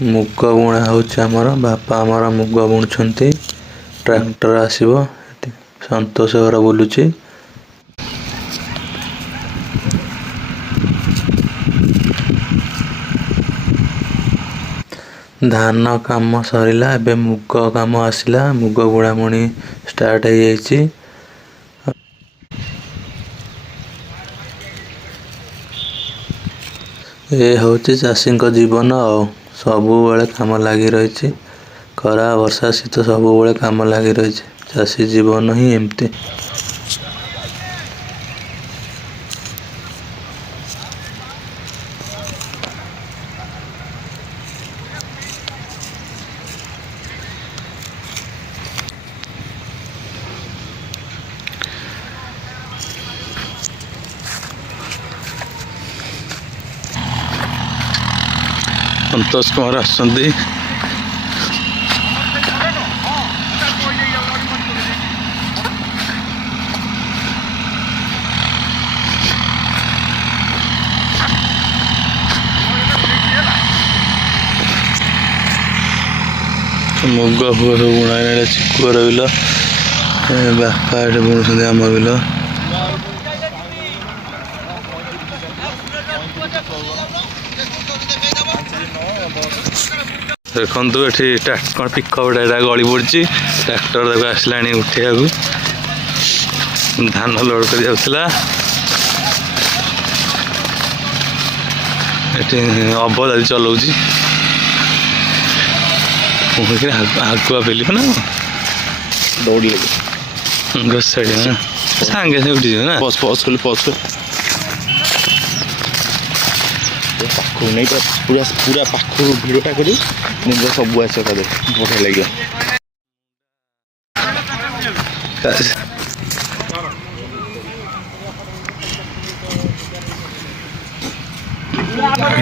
मुग बुणा होमर बापा आमर मुग बुणुंट ट्रैक्टर आसव संतोष घर बुलूची धान काम सरला एबे मुग काम आसला मुग बुणा बुणी स्टार्ट हो जाइए। ये हूँ चाषी जीवन सबु बड़े काम लगी रही खरा वर्षा शीत सबु बड़े काम लगी रही चाषी जीवन ही एमती। संतोष कुमार आसुंदी मुग फुग सब बुणा चिकुर बिल बापा ये बुणुंट आम बिल देखु ये कौन पिकअप गली पड़ी ट्रैक्टर देखो आसला उठा धान लोड कर जाऊला अबदादी चलाऊँगी आगुआ पेल ना दौड़ लगे घोषाड़ी ना सांगे से उठी ना पस पस पस नहीं पूरा पूरा पाख भिड़टा कर सब आस बढ़िया लगे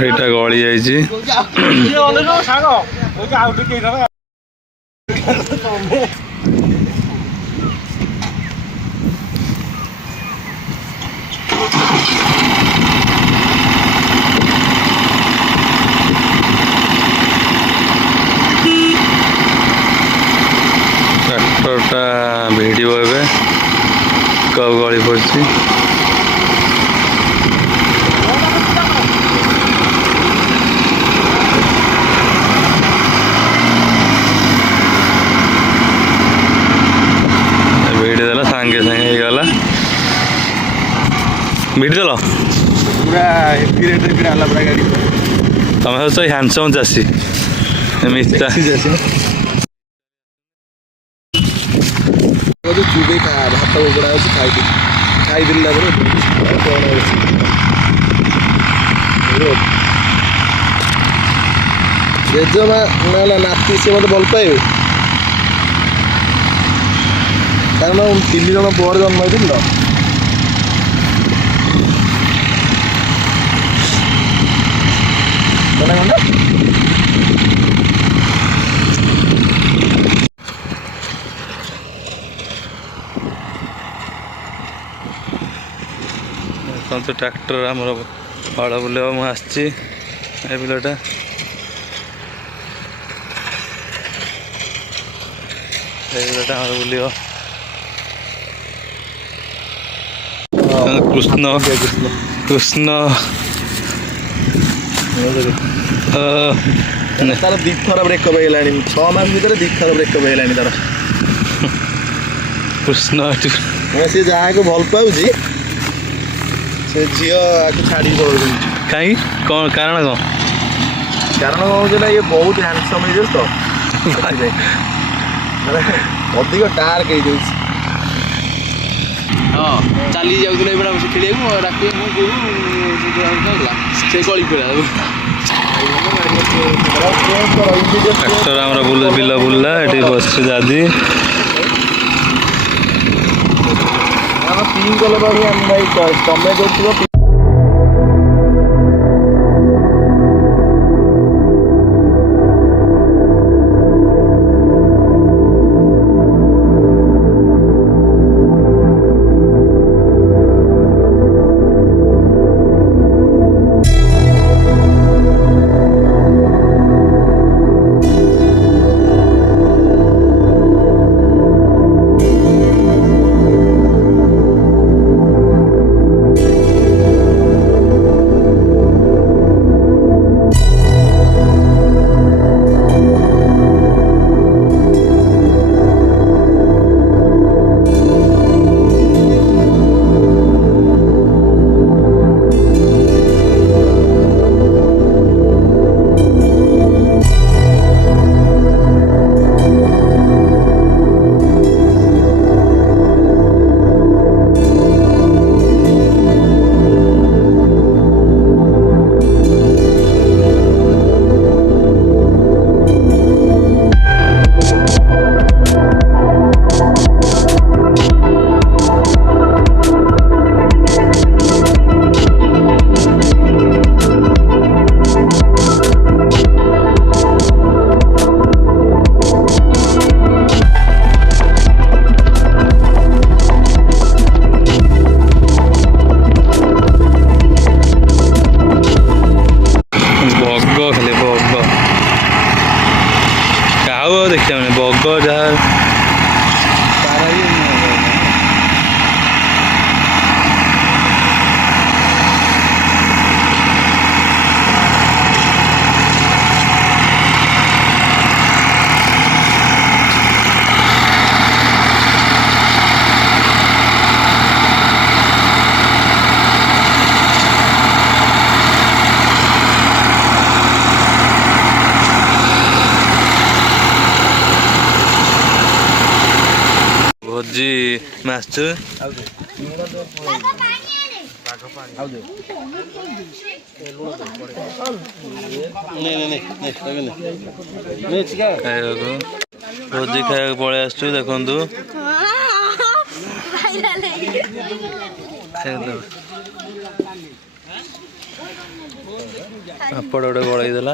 एटा गली जाइए ट्रैक्टरटा भिड़ ए कब गली पड़ी सांगे सांगे गला भिड़देल पूरा हेवी रेट रे आला पूरा गाड़ी तुम हूँ हैंडसम चाषी मिस्ता चुबे भात उगड़ा खाई जेजमा ना नाती से मत भल पाइबे कारण 3 जन पर जन्म होती तो तो ट्रैक्टर आमर हल बुले मुझे बिलटा बिलटा बुल कृष्ण कृष्ण तार दीथर ब्रेकअप होगा 6 मास भर दीथर ब्रेकअप होगा तार कृष्ण सी जहाँ को भल पाऊँ से झी छाड़ी कहीं कौन कारण कारण कौन ना ये बहुत हैंडसम हो तो अधिक डार्क हो हाँ चली जाऊला खेल राति से गली ट्रैक्टर आमर बुल बिल बुल्ला ये बस दादी तीन कल तमें जो ଆଉ ଦେଖିବା ମାନେ ବଗ ଯାହା ଭୋଜି ମାଛ ଖାଇବାକୁ ଭୋଜି ଖାଇବାକୁ ପଳେଇ ଆସୁଛୁ ଦେଖନ୍ତୁ ପାପଡ଼ ଗୋଟେ ଗଳେଇ ଦେଲା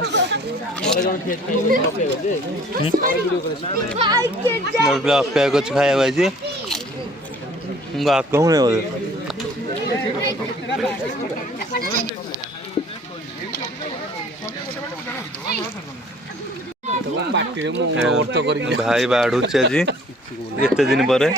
ଅପେକ୍ଷା କରୁଛି ଖାଇବାକୁ ଆଇଛି କହୁନି ବୋଧେ ଭାଇ ବାଢୁଛି ଆଜି ଏତେ ଦିନ ପରେ